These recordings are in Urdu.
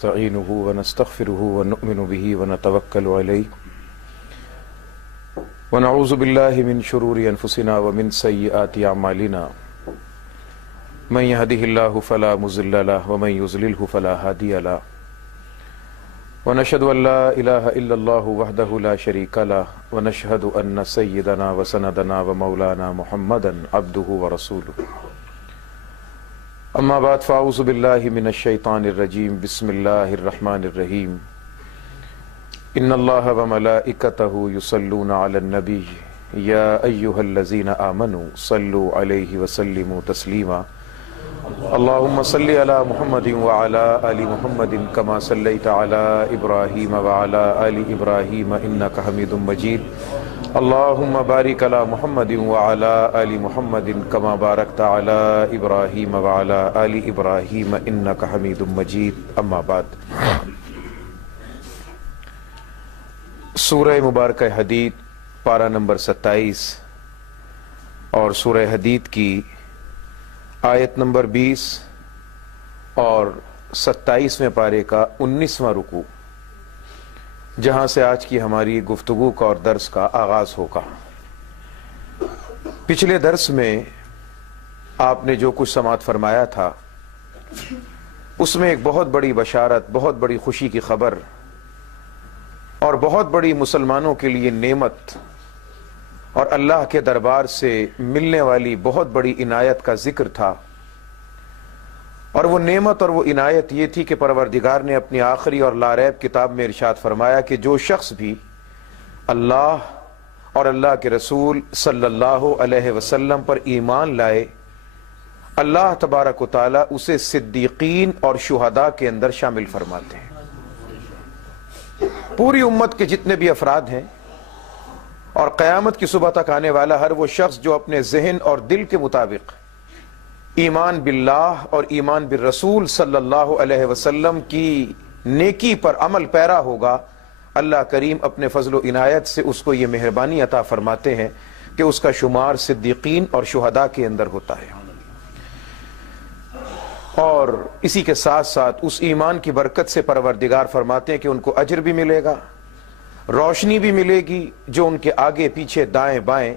نستعينه ونستغفره ونؤمن به ونتوكل عليه ونعوذ بالله من شرور أنفسنا ومن سيئات أعمالنا من يهده الله فلا مضل له ومن يضلله فلا هادي له ونشهد أن لا إله إلا الله وحده لا شريك له ونشهد أن سيدنا وسندنا ومولانا محمدا عبده ورسوله اما بعد فاعوذ باللہ من الشیطان الرجیم بسم اللہ الرحمن الرحیم ان اللہ وملائکتہ یصلون علی النبی یا ایہا الذین آمنوا صلوا علیہ وسلموا تسلیما اللہم صل علی محمد وعلی آل محمد کما صلیت علی ابراہیم وعلی آل ابراہیم انکا حمید مجید اللہم بارک علی محمد وعلی آل محمد کما بارکت علی ابراہیم وعلی آل ابراہیم انکا حمید مجید اما بعد سورہ مبارکہ حدید پارہ نمبر 27 اور سورہ حدید کی آیت نمبر 20 اور 27ویں پارے کا 19واں رکوع جہاں سے آج کی ہماری گفتگو کا اور درس کا آغاز ہوگا۔ پچھلے درس میں آپ نے جو کچھ سماعت فرمایا تھا اس میں ایک بہت بڑی بشارت، بہت بڑی خوشی کی خبر اور بہت بڑی مسلمانوں کے لیے نعمت اور اللہ کے دربار سے ملنے والی بہت بڑی عنایت کا ذکر تھا، اور وہ نعمت اور وہ عنایت یہ تھی کہ پروردگار نے اپنی آخری اور لاریب کتاب میں ارشاد فرمایا کہ جو شخص بھی اللہ اور اللہ کے رسول صلی اللہ علیہ وسلم پر ایمان لائے، اللہ تبارک و تعالی اسے صدیقین اور شہداء کے اندر شامل فرماتے ہیں۔ پوری امت کے جتنے بھی افراد ہیں اور قیامت کی صبح تک آنے والا ہر وہ شخص جو اپنے ذہن اور دل کے مطابق ایمان باللہ اور ایمان بالرسول صلی اللہ علیہ وسلم کی نیکی پر عمل پیرا ہوگا، اللہ کریم اپنے فضل و عنایت سے اس کو یہ مہربانی عطا فرماتے ہیں کہ اس کا شمار صدیقین اور شہداء کے اندر ہوتا ہے، اور اسی کے ساتھ ساتھ اس ایمان کی برکت سے پروردگار فرماتے ہیں کہ ان کو اجر بھی ملے گا، روشنی بھی ملے گی جو ان کے آگے پیچھے دائیں بائیں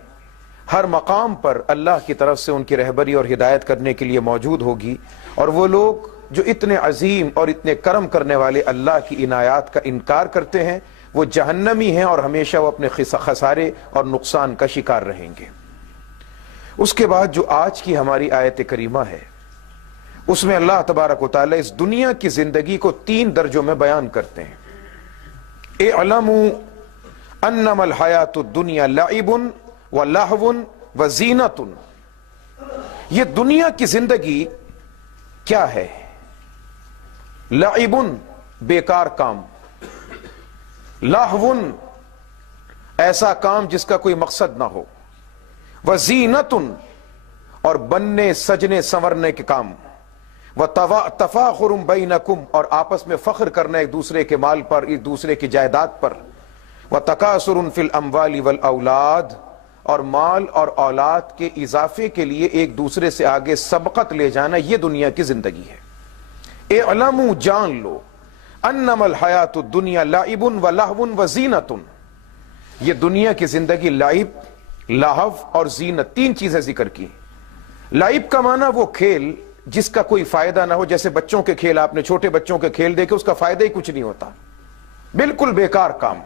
ہر مقام پر اللہ کی طرف سے ان کی رہبری اور ہدایت کرنے کے لیے موجود ہوگی، اور وہ لوگ جو اتنے عظیم اور اتنے کرم کرنے والے اللہ کی عنایات کا انکار کرتے ہیں وہ جہنمی ہیں اور ہمیشہ وہ اپنے خسارے اور نقصان کا شکار رہیں گے۔ اس کے بعد جو آج کی ہماری آیت کریمہ ہے اس میں اللہ تبارک و تعالی اس دنیا کی زندگی کو 3 درجوں میں بیان کرتے ہیں۔ اعلموا انما الحیات الدنیا لعب وَلَهْوٌ وَزِینَةٌ، یہ دنیا کی زندگی کیا ہے؟ لعب بیکار کام، لہو ایسا کام جس کا کوئی مقصد نہ ہو، وَزِینَةٌ اور بننے سجنے سنورنے کے کام، وَتَفَاخُرٌ بَيْنَكُمْ اور آپس میں فخر کرنا ایک دوسرے کے مال پر، ایک دوسرے کی جائیداد پر، وَتَكَاثُرٌ فِي الْأَمْوَالِ وَالْأَوْلَادِ اور مال اور اولاد کے اضافے کے لیے ایک دوسرے سے آگے سبقت لے جانا، یہ دنیا کی زندگی ہے۔ اعلموا جان لو انما الحیات الدنیا لعب ولہو وزینۃ، یہ دنیا کی زندگی لعب، لہو اور زینت 3 چیزیں ذکر کی۔ لعب کا معنی وہ کھیل جس کا کوئی فائدہ نہ ہو، جیسے بچوں کے کھیل، آپ نے چھوٹے بچوں کے کھیل دیکھے اس کا فائدہ ہی کچھ نہیں ہوتا، بالکل بیکار کام۔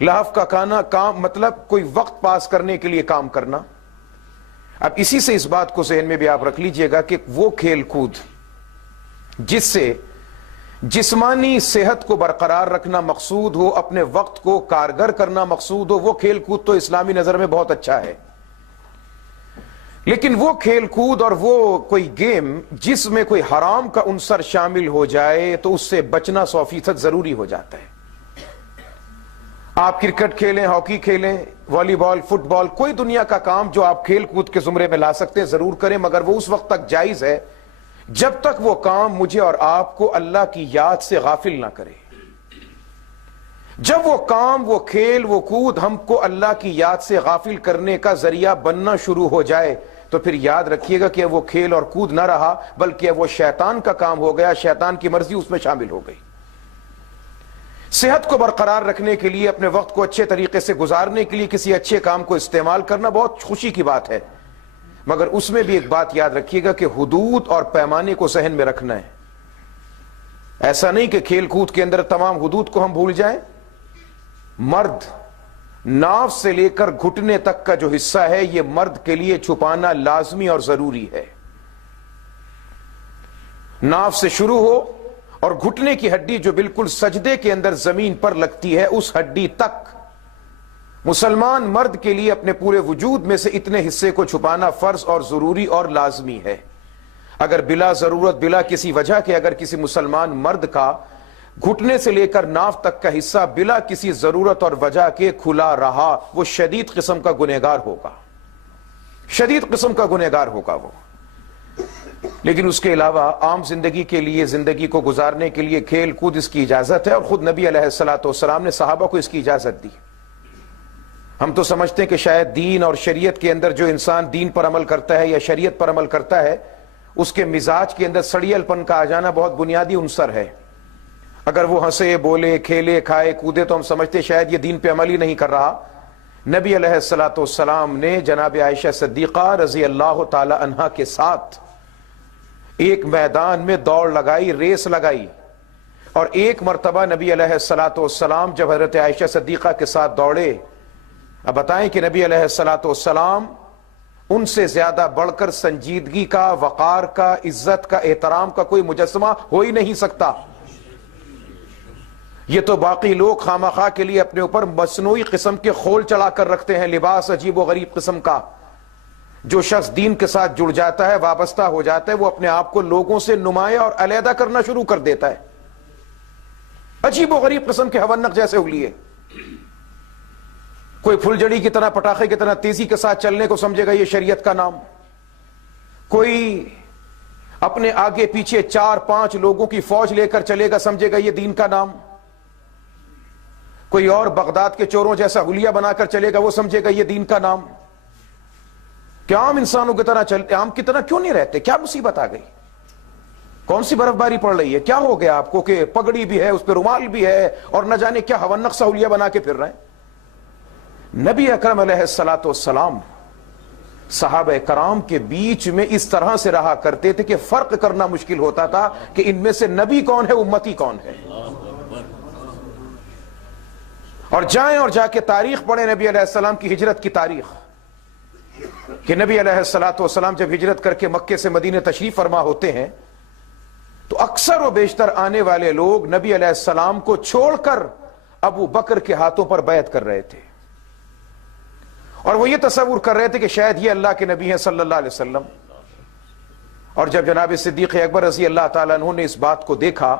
لہو کا کام مطلب کوئی وقت پاس کرنے کے لیے کام کرنا۔ اب اسی سے اس بات کو ذہن میں بھی آپ رکھ لیجئے گا کہ وہ کھیل کود جس سے جسمانی صحت کو برقرار رکھنا مقصود ہو، اپنے وقت کو کارگر کرنا مقصود ہو، وہ کھیل کود تو اسلامی نظر میں بہت اچھا ہے، لیکن وہ کھیل کود اور وہ کوئی گیم جس میں کوئی حرام کا عنصر شامل ہو جائے تو اس سے بچنا 100% ضروری ہو جاتا ہے۔ آپ کرکٹ کھیلیں، ہاکی کھیلیں، والی بال، فٹ بال، کوئی دنیا کا کام جو آپ کھیل کود کے زمرے میں لا سکتے ہیں ضرور کریں، مگر وہ اس وقت تک جائز ہے جب تک وہ کام مجھے اور آپ کو اللہ کی یاد سے غافل نہ کرے۔ جب وہ کام، وہ کھیل، وہ کود ہم کو اللہ کی یاد سے غافل کرنے کا ذریعہ بننا شروع ہو جائے، تو پھر یاد رکھیے گا کہ وہ کھیل اور کود نہ رہا بلکہ وہ شیطان کا کام ہو گیا، شیطان کی مرضی اس میں شامل ہو گئی۔ صحت کو برقرار رکھنے کے لیے، اپنے وقت کو اچھے طریقے سے گزارنے کے لیے کسی اچھے کام کو استعمال کرنا بہت خوشی کی بات ہے، مگر اس میں بھی ایک بات یاد رکھیے گا کہ حدود اور پیمانے کو ذہن میں رکھنا ہے۔ ایسا نہیں کہ کھیل کود کے اندر تمام حدود کو ہم بھول جائیں۔ مرد ناف سے لے کر گھٹنے تک کا جو حصہ ہے یہ مرد کے لیے چھپانا لازمی اور ضروری ہے۔ ناف سے شروع ہو اور گھٹنے کی ہڈی جو بالکل سجدے کے اندر زمین پر لگتی ہے، اس ہڈی تک مسلمان مرد کے لیے اپنے پورے وجود میں سے اتنے حصے کو چھپانا فرض اور ضروری اور لازمی ہے۔ اگر بلا ضرورت، بلا کسی وجہ کے، اگر کسی مسلمان مرد کا گھٹنے سے لے کر ناف تک کا حصہ بلا کسی ضرورت اور وجہ کے کھلا رہا، وہ شدید قسم کا گنہگار ہوگا، شدید قسم کا گنہگار ہوگا وہ۔ لیکن اس کے علاوہ عام زندگی کے لیے، زندگی کو گزارنے کے لیے کھیل کود اس کی اجازت ہے، اور خود نبی علیہ الصلوۃ والسلام نے صحابہ کو اس کی اجازت دی۔ ہم تو سمجھتے ہیں کہ شاید دین اور شریعت کے اندر جو انسان دین پر عمل کرتا ہے یا شریعت پر عمل کرتا ہے، اس کے مزاج کے اندر سڑیل پن کا آ جانا بہت بنیادی عنصر ہے۔ اگر وہ ہنسے، بولے، کھیلے، کھائے، کودے تو ہم سمجھتے شاید یہ دین پہ عمل ہی نہیں کر رہا۔ نبی علیہ الصلوۃ والسلام نے جناب عائشہ صدیقہ رضی اللہ تعالی عنہا کے ساتھ ایک میدان میں دوڑ لگائی، ریس لگائی، اور ایک مرتبہ نبی علیہ الصلوۃ والسلام جب حضرت عائشہ صدیقہ کے ساتھ دوڑے، اب بتائیں کہ نبی علیہ الصلوۃ والسلام ان سے زیادہ بڑھ کر سنجیدگی کا، وقار کا، عزت کا، احترام کا کوئی مجسمہ ہو ہی نہیں سکتا۔ یہ تو باقی لوگ خامخواہ کے لیے اپنے اوپر مصنوعی قسم کے خول چڑھا کر رکھتے ہیں، لباس عجیب و غریب قسم کا۔ جو شخص دین کے ساتھ جڑ جاتا ہے، وابستہ ہو جاتا ہے، وہ اپنے آپ کو لوگوں سے نمایاں اور علیحدہ کرنا شروع کر دیتا ہے، عجیب و غریب قسم کے حونق جیسے اگلیے۔ کوئی پھلجڑی کی طرح، پٹاخے کی طرح تیزی کے ساتھ چلنے کو سمجھے گا یہ شریعت کا نام، کوئی اپنے آگے پیچھے 4-5 لوگوں کی فوج لے کر چلے گا، سمجھے گا یہ دین کا نام، کوئی اور بغداد کے چوروں جیسا حلیہ بنا کر چلے گا، وہ سمجھے گا یہ دین کا نام۔ کیا عام انسانوں کی طرح چلتے؟ عام کی طرح کیوں نہیں رہتے؟ کیا مصیبت آ گئی؟ کون سی برف باری پڑ رہی ہے؟ کیا ہو گیا آپ کو کہ پگڑی بھی ہے، اس پہ رومال بھی ہے، اور نہ جانے کیا حونق سا حلیہ بنا کے پھر رہے ہیں؟ نبی اکرم علیہ الصلوۃ والسلام صحابہ کرام کے بیچ میں اس طرح سے رہا کرتے تھے کہ فرق کرنا مشکل ہوتا تھا کہ ان میں سے نبی کون ہے، امتی کون ہے۔ اور جائیں اور جا کے تاریخ پڑھیں، نبی علیہ السلام کی ہجرت کی تاریخ، کہ نبی علیہ الصلوۃ والسلام جب ہجرت کر کے مکے سے مدینے تشریف فرما ہوتے ہیں تو اکثر و بیشتر آنے والے لوگ نبی علیہ السلام کو چھوڑ کر ابو بکر کے ہاتھوں پر بیعت کر رہے تھے، اور وہ یہ تصور کر رہے تھے کہ شاید یہ اللہ کے نبی ہیں صلی اللہ علیہ وسلم۔ اور جب جناب صدیق اکبر رضی اللہ تعالیٰ عنہ نے اس بات کو دیکھا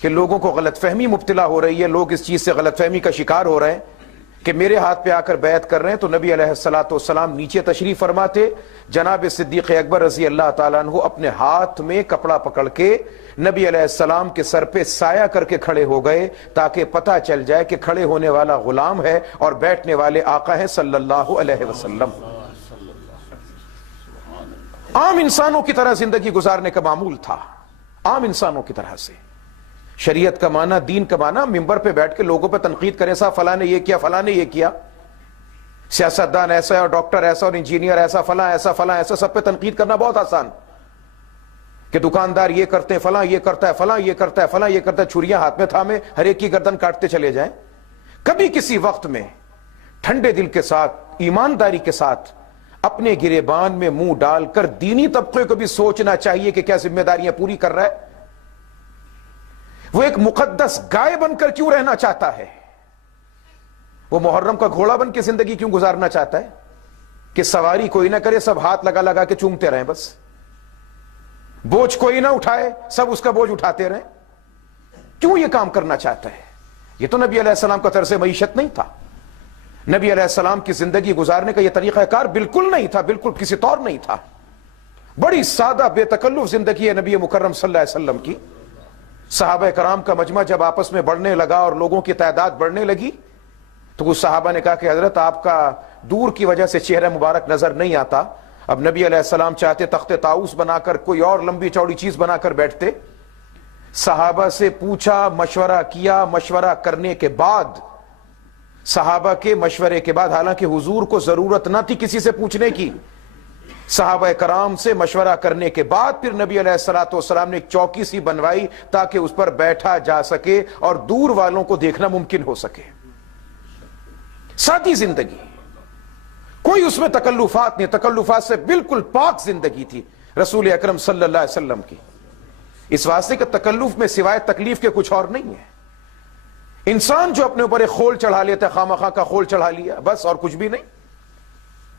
کہ لوگوں کو غلط فہمی مبتلا ہو رہی ہے، لوگ اس چیز سے غلط فہمی کا شکار ہو رہے ہیں کہ میرے ہاتھ پہ آ کر بیعت کر رہے ہیں، تو نبی علیہ الصلوۃ والسلام نیچے تشریف فرماتے، جناب صدیق اکبر رضی اللہ تعالیٰ عنہ اپنے ہاتھ میں کپڑا پکڑ کے نبی علیہ السلام کے سر پہ سایہ کر کے کھڑے ہو گئے، تاکہ پتہ چل جائے کہ کھڑے ہونے والا غلام ہے اور بیٹھنے والے آقا ہیں صلی اللہ علیہ وسلم۔ عام انسانوں کی طرح زندگی گزارنے کا معمول تھا، عام انسانوں کی طرح سے۔ شریعت کا معنی، دین کا معنی ممبر پہ بیٹھ کے لوگوں پہ تنقید کریں، صاحب فلاں نے یہ کیا، فلاں نے یہ کیا، سیاستدان ایسا ہے اور ڈاکٹر ایسا اور انجینئر ایسا، فلاں ایسا، فلاں ایسا، سب پہ تنقید کرنا بہت آسان، کہ دکاندار یہ کرتے ہیں، فلاں یہ کرتا ہے، فلاں یہ کرتا ہے، فلاں یہ کرتا ہے، چھریاں ہاتھ میں تھامے ہر ایک کی گردن کاٹتے چلے جائیں۔ کبھی کسی وقت میں ٹھنڈے دل کے ساتھ، ایمانداری کے ساتھ اپنے گریبان میں منہ ڈال کر دینی طبقے کو بھی سوچنا چاہیے کہ کیا ذمہ داریاں پوری کر رہا ہے۔ وہ ایک مقدس گائے بن کر کیوں رہنا چاہتا ہے؟ وہ محرم کا گھوڑا بن کے زندگی کیوں گزارنا چاہتا ہے کہ سواری کوئی نہ کرے، سب ہاتھ لگا لگا کے چومتے رہیں، بس بوجھ کوئی نہ اٹھائے، سب اس کا بوجھ اٹھاتے رہیں؟ کیوں یہ کام کرنا چاہتا ہے؟ یہ تو نبی علیہ السلام کا طرز معیشت نہیں تھا، نبی علیہ السلام کی زندگی گزارنے کا یہ طریقہ کار بالکل نہیں تھا، بالکل کسی طور نہیں تھا۔ بڑی سادہ بے تکلف زندگی ہے نبی مکرم صلی اللہ علیہ وسلم کی۔ صحابہ کرام کا مجمع جب آپس میں بڑھنے لگا اور لوگوں کی تعداد بڑھنے لگی تو کچھ صحابہ نے کہا کہ حضرت آپ کا دور کی وجہ سے چہرہ مبارک نظر نہیں آتا، اب نبی علیہ السلام چاہتے تخت طاؤس بنا کر کوئی اور لمبی چوڑی چیز بنا کر بیٹھتے. صحابہ سے پوچھا, مشورہ کیا, مشورہ کرنے کے بعد, صحابہ کے مشورے کے بعد, حالانکہ حضور کو ضرورت نہ تھی کسی سے پوچھنے کی, صحابہ کرام سے مشورہ کرنے کے بعد پھر نبی علیہ السلام نے ایک چوکی سی بنوائی تاکہ اس پر بیٹھا جا سکے اور دور والوں کو دیکھنا ممکن ہو سکے. سادی زندگی, کوئی اس میں تکلفات نہیں, تکلفات سے بالکل پاک زندگی تھی رسول اکرم صلی اللہ علیہ وسلم کی. اس واسطے کہ تکلف میں سوائے تکلیف کے کچھ اور نہیں ہے. انسان جو اپنے اوپر ایک خول چڑھا لیتا ہے, خامخواہ کا خول چڑھا لیا بس, اور کچھ بھی نہیں.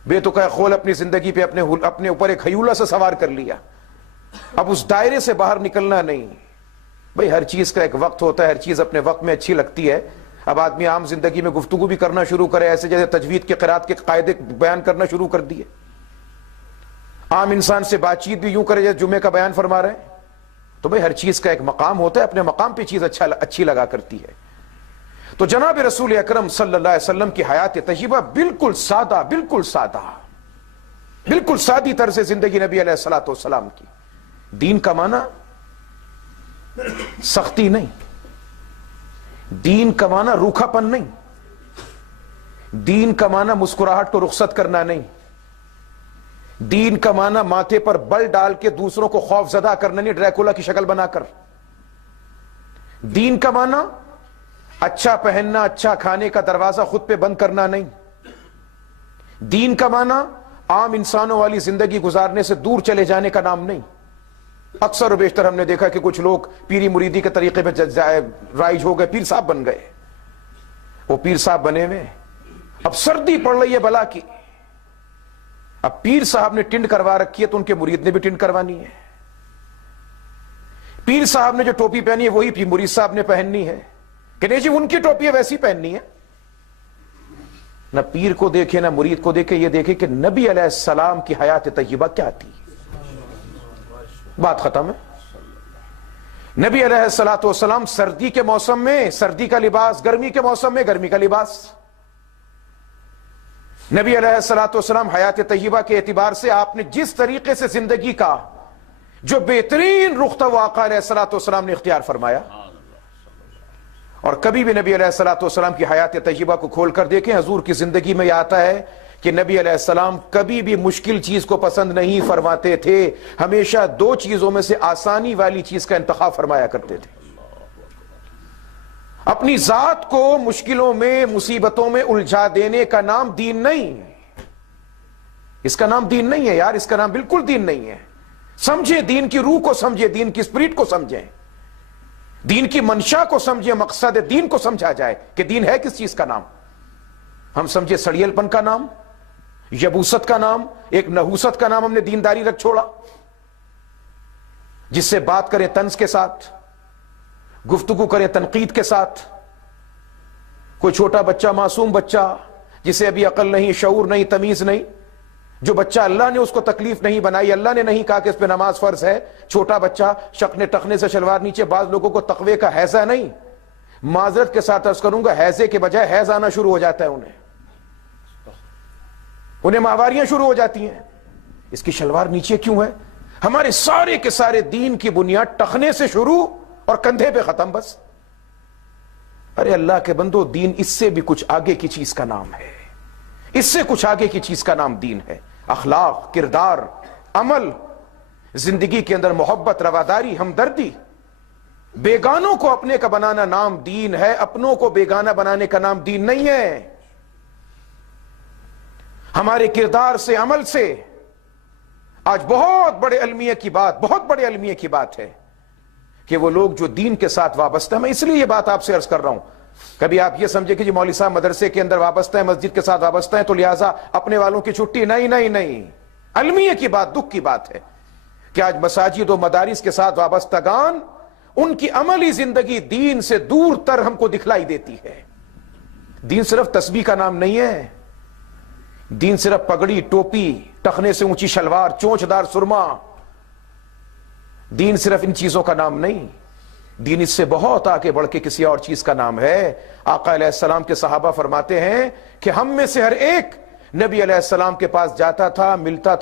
بے تکا خول اپنی زندگی پہ اپنے اوپر ایک ہیولہ سے سوار کر لیا. اب اس دائرے سے باہر نکلنا نہیں. بھئی ہر چیز کا ایک وقت ہوتا ہے, ہر چیز اپنے وقت میں اچھی لگتی ہے. اب آدمی عام زندگی میں گفتگو بھی کرنا شروع کرے, ایسے جیسے تجوید کے قرات کے قاعدے بیان کرنا شروع کر دیے. عام انسان سے بات چیت بھی یوں کرے جیسے جمعے کا بیان فرما رہے ہیں. تو بھئی ہر چیز کا ایک مقام ہوتا ہے, اپنے مقام پہ چیز اچھی لگا کرتی ہے. تو جناب رسول اکرم صلی اللہ علیہ وسلم کی حیات طیبہ بالکل سادہ, بالکل سادہ, بالکل سادی طرز زندگی نبی علیہ السلام کی. دین کا معنی سختی نہیں, دین کا معنی روکھا پن نہیں, دین کا معنی مسکراہٹ کو رخصت کرنا نہیں, دین کا معنی ماتھے پر بل ڈال کے دوسروں کو خوف زدہ کرنا نہیں, ڈریکولا کی شکل بنا کر. دین کا معنی اچھا پہننا, اچھا کھانے کا دروازہ خود پہ بند کرنا نہیں. دین کا معنی عام انسانوں والی زندگی گزارنے سے دور چلے جانے کا نام نہیں. اکثر و بیشتر ہم نے دیکھا کہ کچھ لوگ پیری مریدی کے طریقے پہ رائج ہو گئے, پیر صاحب بن گئے. وہ پیر صاحب بنے ہوئے, اب سردی پڑ رہی ہے بلا کی, اب پیر صاحب نے ٹنڈ کروا رکھی ہے تو ان کے مرید نے بھی ٹنڈ کروانی ہے. پیر صاحب نے جو ٹوپی پہنی ہے وہی مرید صاحب نے پہننی ہے, کہ نہیں جی ان کی ٹوپی ہے ویسی پہننی ہے. نہ پیر کو دیکھے نہ مرید کو دیکھے, یہ دیکھے کہ نبی علیہ السلام کی حیات طیبہ کیا تھی. بات ختم ہے. نبی علیہ السلام سردی کے موسم میں سردی کا لباس, گرمی کے موسم میں گرمی کا لباس. نبی علیہ السلام حیات طیبہ کے اعتبار سے آپ نے جس طریقے سے زندگی کا جو بہترین رخ تھا وہ آقا علیہ السلام نے اختیار فرمایا. اور کبھی بھی نبی علیہ السلام کی حیات طیبہ کو کھول کر دیکھیں, حضور کی زندگی میں یہ آتا ہے کہ نبی علیہ السلام کبھی بھی مشکل چیز کو پسند نہیں فرماتے تھے, ہمیشہ دو چیزوں میں سے آسانی والی چیز کا انتخاب فرمایا کرتے تھے. اپنی ذات کو مشکلوں میں مصیبتوں میں الجھا دینے کا نام دین نہیں, اس کا نام دین نہیں ہے یار, اس کا نام بالکل دین نہیں ہے. سمجھیں دین کی روح کو, سمجھیں دین کی اسپرٹ کو, سمجھیں دین کی منشا کو, سمجھیں مقصد دین کو سمجھا جائے کہ دین ہے کس چیز کا نام. ہم سمجھے سڑیل پن کا نام, یبوست کا نام, ایک نحوست کا نام ہم نے دینداری رکھ چھوڑا, جس سے بات کریں طنز کے ساتھ, گفتگو کریں تنقید کے ساتھ. کوئی چھوٹا بچہ, معصوم بچہ جسے ابھی عقل نہیں, شعور نہیں, تمیز نہیں, جو بچہ اللہ نے اس کو تکلیف نہیں بنائی, اللہ نے نہیں کہا کہ اس پہ نماز فرض ہے, چھوٹا بچہ شکنے ٹخنے سے شلوار نیچے. بعض لوگوں کو تقوی کا حیضہ نہیں, معذرت کے ساتھ عرض کروں گا, حیضے کے بجائے حیض آنا شروع ہو جاتا ہے انہیں ماہواریاں شروع ہو جاتی ہیں. اس کی شلوار نیچے کیوں ہے؟ ہمارے سارے کے سارے دین کی بنیاد ٹخنے سے شروع اور کندھے پہ ختم بس. ارے اللہ کے بندو, دین اس سے بھی کچھ آگے کی چیز کا نام ہے, اس سے کچھ آگے کی چیز کا نام دین ہے. اخلاق, کردار, عمل, زندگی کے اندر محبت, رواداری, ہمدردی. بیگانوں کو اپنے کا بنانا نام دین ہے, اپنوں کو بیگانہ بنانے کا نام دین نہیں ہے. ہمارے کردار سے, عمل سے آج بہت بڑے المیہ کی بات, بہت بڑے المیہ کی بات ہے کہ وہ لوگ جو دین کے ساتھ وابستہ ہیں. میں اس لیے یہ بات آپ سے عرض کر رہا ہوں, کبھی آپ یہ سمجھے کہ جی مولوی صاحب مدرسے کے اندر وابستہ ہیں, مسجد کے ساتھ وابستہ ہیں تو لہٰذا اپنے والوں کی چھٹی. نہیں نہیں نہیں, المیہ کی بات, دکھ کی بات ہے کہ آج مساجد و مدارس کے ساتھ وابستگان, ان کی عملی زندگی دین سے دور تر ہم کو دکھلائی دیتی ہے. دین صرف تسبیح کا نام نہیں ہے, دین صرف پگڑی, ٹوپی, ٹخنے سے اونچی شلوار, چونچدار سرما, دین صرف ان چیزوں کا نام نہیں. دین اس سے بہت آگے بڑھ کے کسی اور چیز کا نام ہے. آقا علیہ السلام کے صحابہ فرماتے ہیں کہ ہم میں سے ہر ایک نبی علیہ السلام کے پاس جاتا تھا, ملتا تھا,